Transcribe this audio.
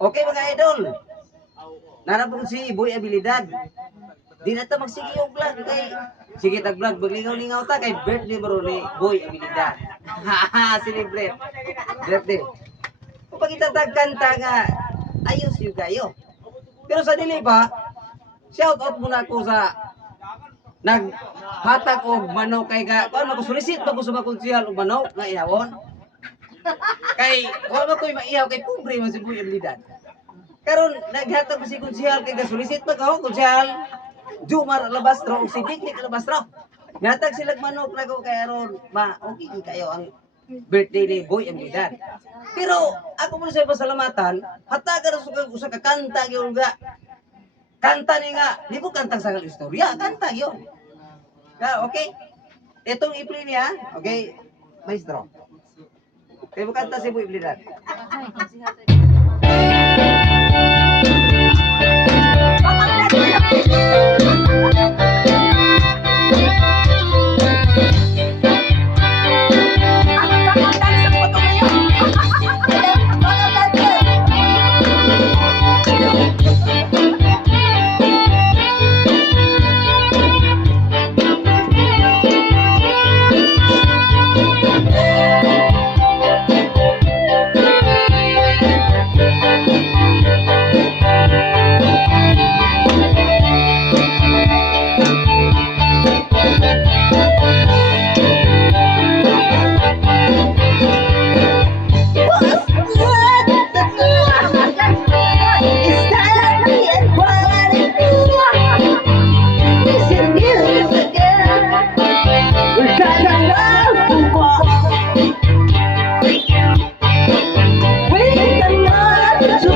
Okay mga idol. Narapong si Boy Abilidad. Di na ta magsige og vlog kay sige tag vlog maglingaw-lingaw ta kay birthday bro ni Boy Abilidad. Celebrate. Birthday. Kung pagkitatag kanta nga ayos yung kayo. Pero sa dili pa, shout out muna ako sa naghatag og manok kay ka kuan makusulisit ba ko sa makonsihal og manok nga ihawon. Kay wala ko'y maihaw kay pobre man si Boy Abilidad. Karon naghatag ko si konsihal kay gasulisit pa ko konsihal Jumar Labastro o si Dikdik Labastro. Ngatag sila manok na ko kay aron okay kayo ang birthday ni Boy Abilidad. Pero ako mo sa pasalamatan, hatagan sa usa ka kanta gyud nga. Kanta ni nga, di ko kantang sa istorya, kanta yun. Okay? Itong i-play niya, okay, maestro. Kaya mo kanta si Boy Abilidad. With the love to